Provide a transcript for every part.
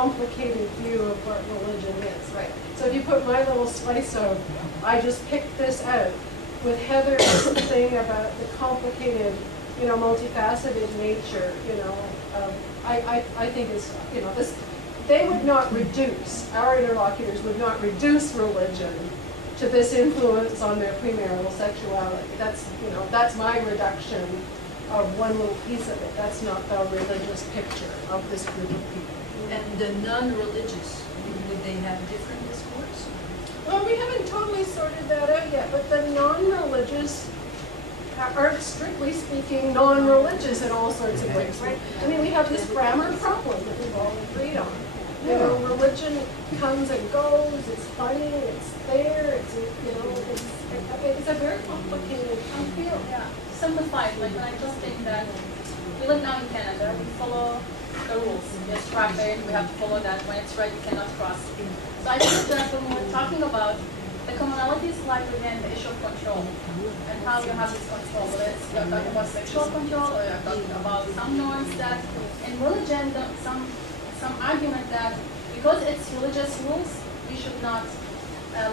complicated view of what religion is. Right. So if you put my little slice of, I just picked this out, with Heather's thing about the complicated, you know, multifaceted nature, you know, I think is, you know, this, they would not reduce, our interlocutors would not reduce religion to this influence on their premarital sexuality. That's, you know, that's my reduction of one little piece of it. That's not the religious picture of this group of people. And the non-religious, would they have different discourse? Well, we haven't totally sorted that out yet, but the non-religious are, strictly speaking, non-religious in all sorts of ways, right? I mean, we have this grammar problem that we've all agreed on. You know, religion comes and goes, it's funny, it's there, it's, you know, it's a very complicated field. Yeah, simplified, like when I just think that we live now in Canada, we follow the rules. There's traffic, we have to follow that. When it's red, you cannot cross. So I think that when we're talking about the commonalities, like again the issue of control and how you have this control, whether it's you're talking about sexual control or you're talking about some norms that in religion, some argument that because it's religious rules, we should not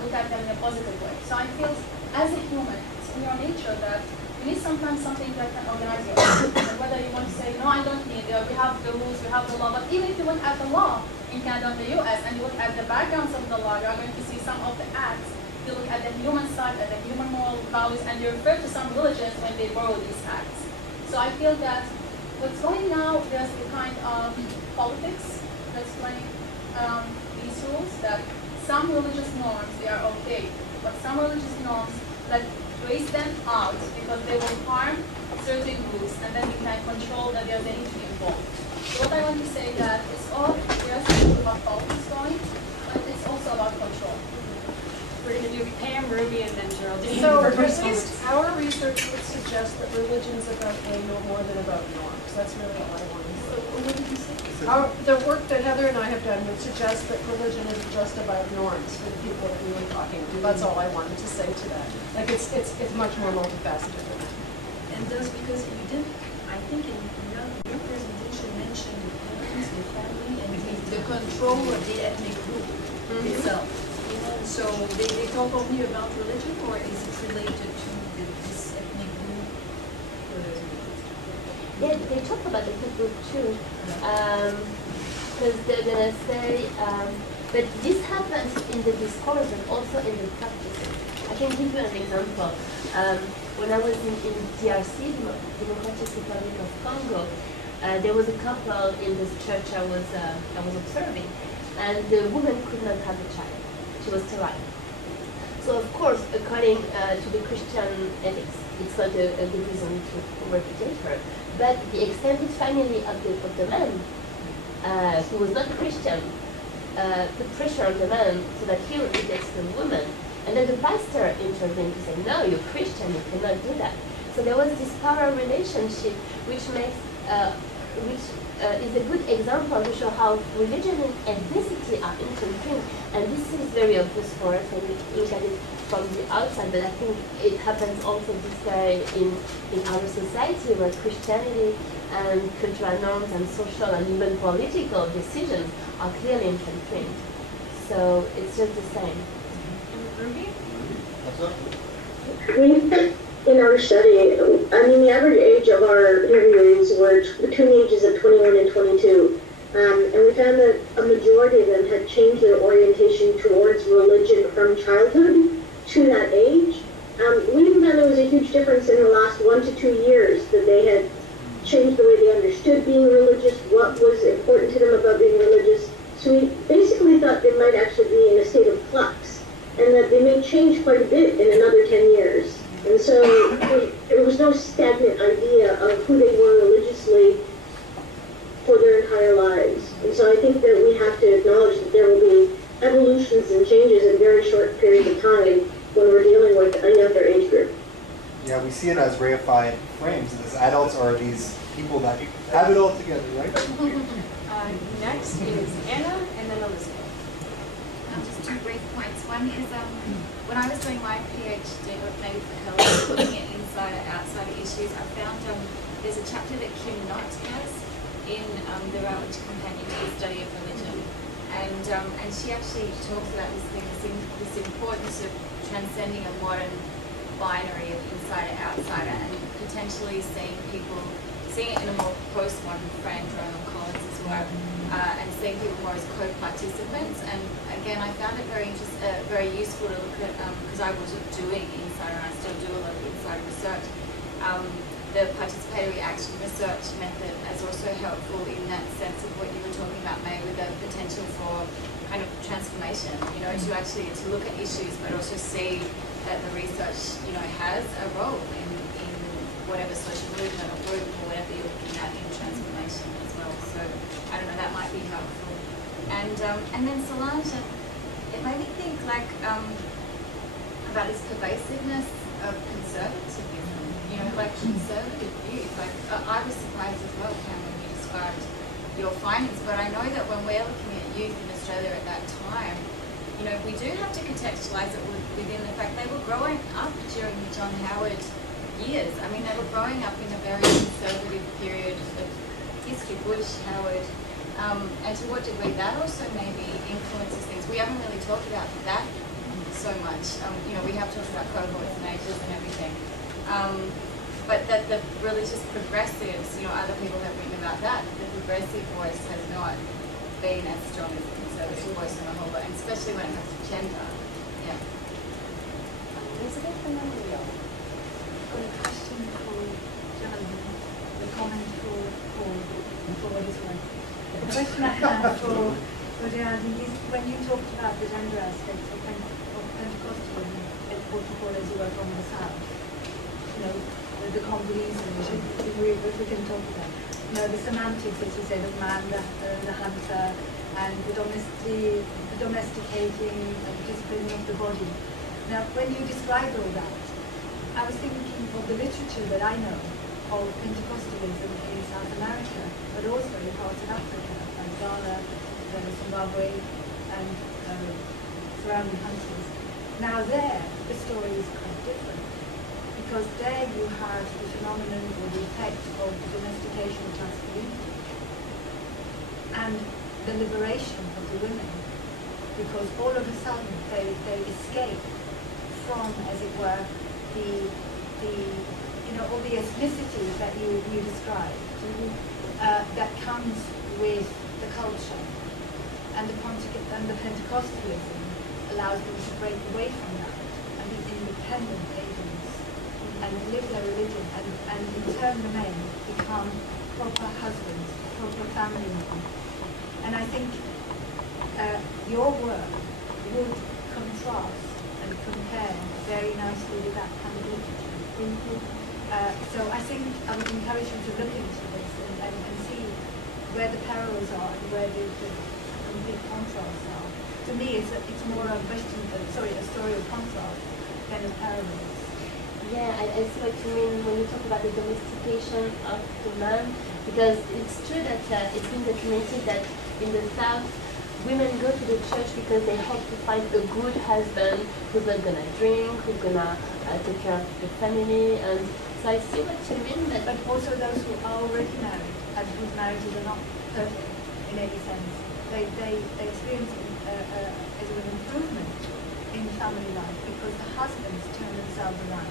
look at them in a positive way. So I feel as a human, it's in your nature that you need sometimes something that can organize your life. And whether you want to say, no, I don't need it, we have the rules, we have the law, but even if you look at the law in Canada and the US and you look at the backgrounds of the law, you are going to see some of the acts, you look at the human side, at the human moral values, and you refer to some religions when they borrow these acts. So I feel that what's going now, there's a kind of politics that's playing these rules, that some religious norms, they are okay, but some religious norms, that trace them out because they will harm certain groups, and then you can control that there's anything involved. So what I want to say that it's all, yes, it's about politics going, but it's also about control. We're going to do Pam, Ruby, and then Geraldine. So at least our research would suggest that religion is about way no more than about norms. That's really all I want to say. What did you say? The work that Heather and I have done would suggest that religion isn't just about norms for the people that we were talking to. That's all I wanted to say to that. Like it's much more multifaceted than that. And those, because you didn't, I think in your presentation mentioned the parents, the family, and the control of the ethnic group itself. So they talk only about religion, or is it related to this ethnic group? Yeah, they talk about the ethnic group too, because they're gonna say, but this happens in the discourse and also in the practices. I can give you an example. When I was in DRC, Democratic Republic of Congo, there was a couple in this church I was observing, and the woman could not have a child. She was sterile. So of course, according to the Christian ethics, it's not a good reason to repudiate her. But the extended family of the man, who was not Christian, put pressure on the man so that he rejects the woman. And then the pastor intervened to say, no, you're Christian, you cannot do that. So there was this power relationship which makes, is a good example to show how religion and ethnicity are intertwined. And this is very obvious for us when we look at it from the outside, but I think it happens also this way in our society, where Christianity and cultural norms and social and even political decisions are clearly intertwined. So it's just the same. Ruby? In our study, I mean, the average age of our interviewees were between the ages of 21 and 22. And we found that a majority of them had changed their orientation towards religion from childhood to that age. We even found there was a huge difference in the last 1 to 2 years, that they had changed the way they understood being religious, what was important to them about being religious. So we basically thought they might actually be in a state of flux, and that they may change quite a bit in another 10 years. And so there was no stagnant idea of who they were religiously for their entire lives. And so I think that we have to acknowledge that there will be evolutions and changes in very short periods of time when we're dealing with a younger age group. Yeah, we see it as reified frames. As adults are these people that have it all together, right? Next is Anna, and then Elizabeth. Just 2 brief points. One is when I was doing my PhD with Native Health, looking at inside and outside issues, I found there's a chapter that Kim Knott has in the Routledge Companion to the Study of Religion. And she actually talks about this thing, this importance of transcending a modern binary of insider outsider and potentially seeing it in a more postmodern frame, Joan Collins as well, and seeing people more as co-participants. And again, I found it very useful to look at, because I was doing insider and I still do a lot of insider research, the participatory action research method as also helpful in that sense of what you were talking about, May, with the potential for kind of transformation, to actually to look at issues but also see that the research, has a role in whatever social movement or group or whatever you're looking at in transformation as well. So I don't know, that might be helpful. And then Solange, it made me think about this pervasiveness of conservatism, like conservative views. Like I was surprised as well, Cam, when you described your findings, but I know that when we're looking at youth in Australia at that time, we do have to contextualise it within the fact they were growing up during the John Howard years. I mean, they were growing up in a very conservative period of history, Bush, Howard, and to what degree that also maybe influences things. We haven't really talked about that so much. We have talked about cohorts and ages and everything. But that the religious progressives, other people have written about that, the progressive voice has not been as strong as the conservative voice on a whole lot, and especially when it comes to gender. Yeah. Elizabeth and then Leo. Got a question for Jonathan, the comment for what is right. The question I have for Jonathan is when you talked about the gender aspects of Pentecostalism, what you call as you were from the South, the Congolese, if we can talk about, the semantics, as you said, of man, the hunter, and the domesticating and disciplining of the body. Now, when you described all that, I was thinking of the literature that I know of Pentecostalism in South America, but also in parts of Africa, like Ghana, Zimbabwe, and surrounding countries. Now there, the story is quite different, because there you have the phenomenon or the effect of the domestication of masculinity and the liberation of the women, because all of a sudden they escape from, as it were, all the ethnicity that you described, that comes with the culture, and the Pentecostalism allows them to break away from that and be independent agents and live their religion, and in turn the men become proper husbands, proper family men. And I think your work would contrast and compare very nicely with that kind of literature. So I think I would encourage you to look into this and see where the parallels are and where the complete contrasts are. To me, it's more a story of contrast than of parallels. Yeah, I see what you mean when you talk about the domestication of the man, because it's true that it's been documented that in the South, women go to the church because they hope to find a good husband who's not gonna drink, who's gonna take care of the family, and so I see what you mean. But also those who are already married and whose marriages are not perfect in any sense, they experience as an improvement in family life because the husbands turn themselves around.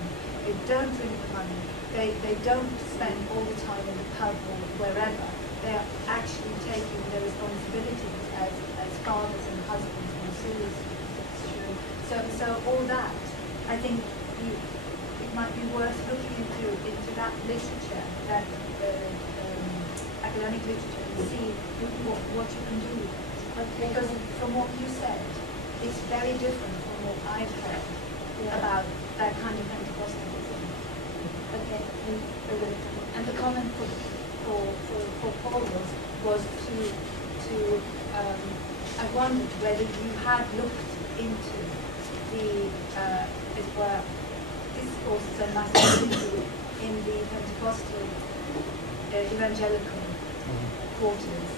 They don't drink the money. They don't spend all the time in the pub or wherever. They are actually taking their responsibilities as fathers and husbands more seriously. So all that, I think it might be worth looking into that literature, that academic literature, and see what you can do with it. Because from what you said, it's very different from what I've heard about that kind of Pentecostalism. Okay. And the comment for Paul was to I wondered whether you had looked into the as were discourses and masculinity in the Pentecostal evangelical quarters,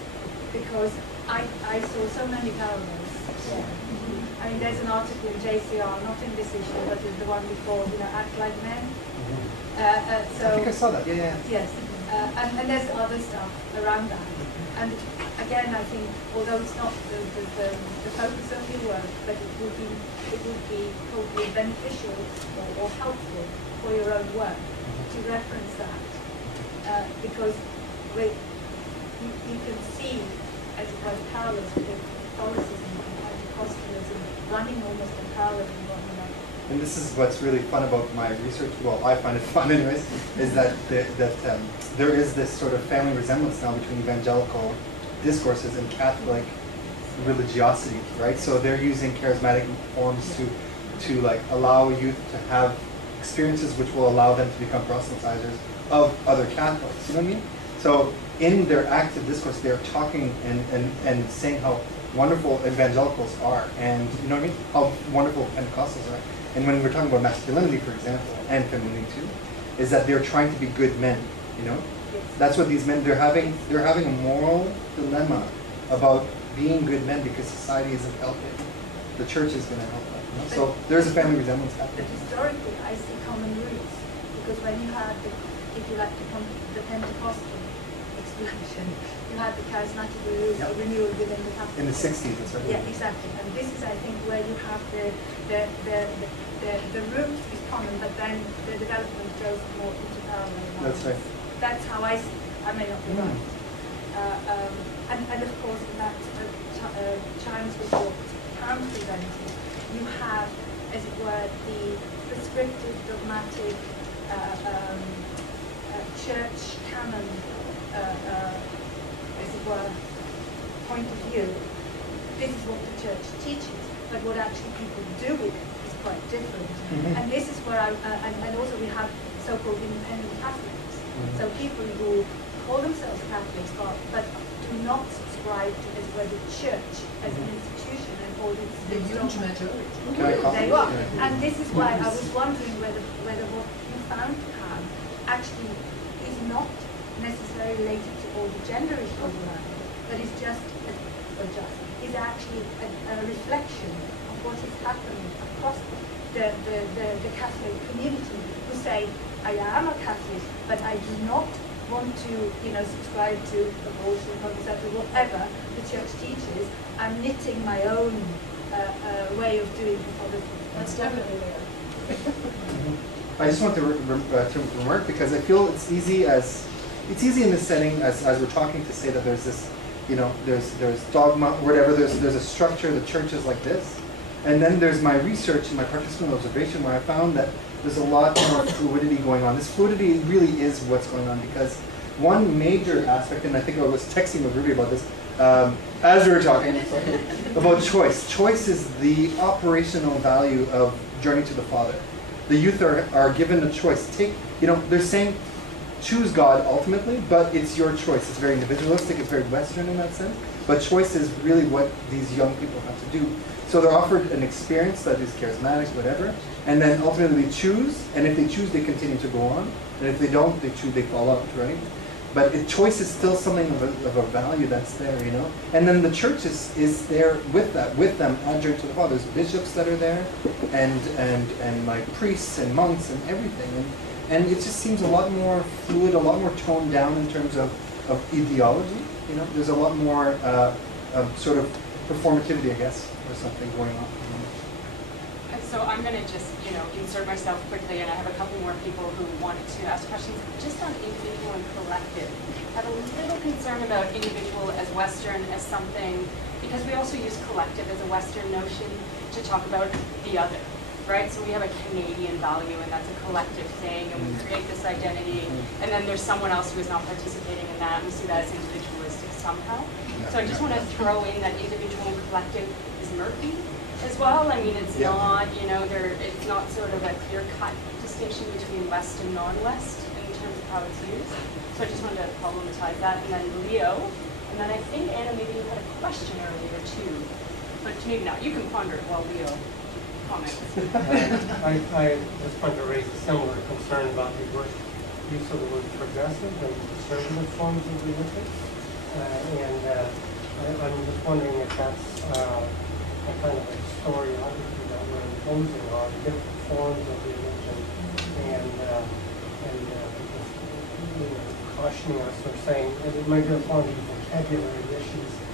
because I saw so many parallels. Yeah. I mean, there's an article in JCR, not in this issue, but in the one before, Act Like Men. I think I saw that, yeah. Yes, and there's other stuff around that. And I again, I think, although it's not the focus of your work, but it would be probably beneficial or helpful for your own work to reference that, because you can see, as it was, parallels with Catholicism and Pentecostalism running almost in parallel with one another. And this is what's really fun about my research. Well, I find it fun, anyways. Is that there is this sort of family resemblance now between evangelical discourses and Catholic religiosity, right? So they're using charismatic forms to like allow youth to have experiences which will allow them to become proselytizers of other Catholics. You know what I mean? So in their active discourse, they're talking and saying how wonderful evangelicals are, and you know what I mean? How wonderful Pentecostals are. And when we're talking about masculinity, for example, and femininity too, is that they're trying to be good men. You know, that's what these men, they're having a moral dilemma about being good men because society isn't helping. The church is going to help them. You know? So there's a family resemblance happening. But historically, I see common roots, because when you had if you like the Pentecostal explosion, you had the charismatic renewal within the Catholic. In the 60s, that's right. Yeah, exactly. And this is, I think, where you have the root is common, but then the development goes more into parallel lines. That's right. That's how I see it. I may not be right. And of course, in that Chimes report, Karen presented, you have, as it were, the prescriptive, dogmatic church canon, as it were, point of view. This is what the church teaches, but what actually people do with it is quite different. And this is where and also we have so-called independent Catholics. So people who call themselves Catholics but do not subscribe to the church as an institution and all its huge majority. They are. And this is why I was wondering whether what you found to have actually is not necessarily related to all the gender issues around it, but is just is actually a reflection of what is happening across the Catholic community, who say, I am a Catholic, but I do not want to, subscribe to abortion, contraception, whatever the church teaches. I'm knitting my own way of doing Catholicism. That's definitely there. I just want to remark, because I feel it's easy in this setting as we're talking to say that there's this, there's dogma, whatever. There's a structure. The church is like this, and then there's my research and my participant observation where I found that there's a lot more fluidity going on. This fluidity really is what's going on, because one major aspect, and I think I was texting with Ruby about this as we were talking about choice. Choice is the operational value of Journey to the Father. The youth are given a choice. They're saying, choose God ultimately, but it's your choice. It's very individualistic, it's very Western in that sense, but choice is really what these young people have to do. So they're offered an experience that is charismatic, whatever, and then ultimately they choose, and if they choose, they continue to go on, and if they don't, they fall out, right? But choice is still something of a value that's there, And then the church is there with them, adjunct to the Father. There's bishops that are there, and like priests and monks and everything. And it just seems a lot more fluid, a lot more toned down in terms of ideology. There's a lot more sort of performativity, I guess, or something going on. So I'm going to just, insert myself quickly, and I have a couple more people who wanted to ask questions just on individual and collective. I have a little concern about individual as Western as something, because we also use collective as a Western notion to talk about the other. Right? So we have a Canadian value, and that's a collective thing, and we create this identity, and then there's someone else who is not participating in that, and we see that as individualistic somehow. So I just want to throw in that individual and collective is murky as well. I mean, it's not, it's not sort of a clear-cut distinction between West and non-West in terms of how it's used. So I just wanted to problematize that. And then Leo, and then I think, Anna, maybe you had a question earlier too, but maybe not. You can ponder it while Leo comments. I just wanted to raise a similar concern about the use of the word progressive and conservative forms of religion. I'm just wondering if that's a kind of a historiography that we're imposing on different forms of religion and cautioning us or saying that it might be a form of vocabulary issues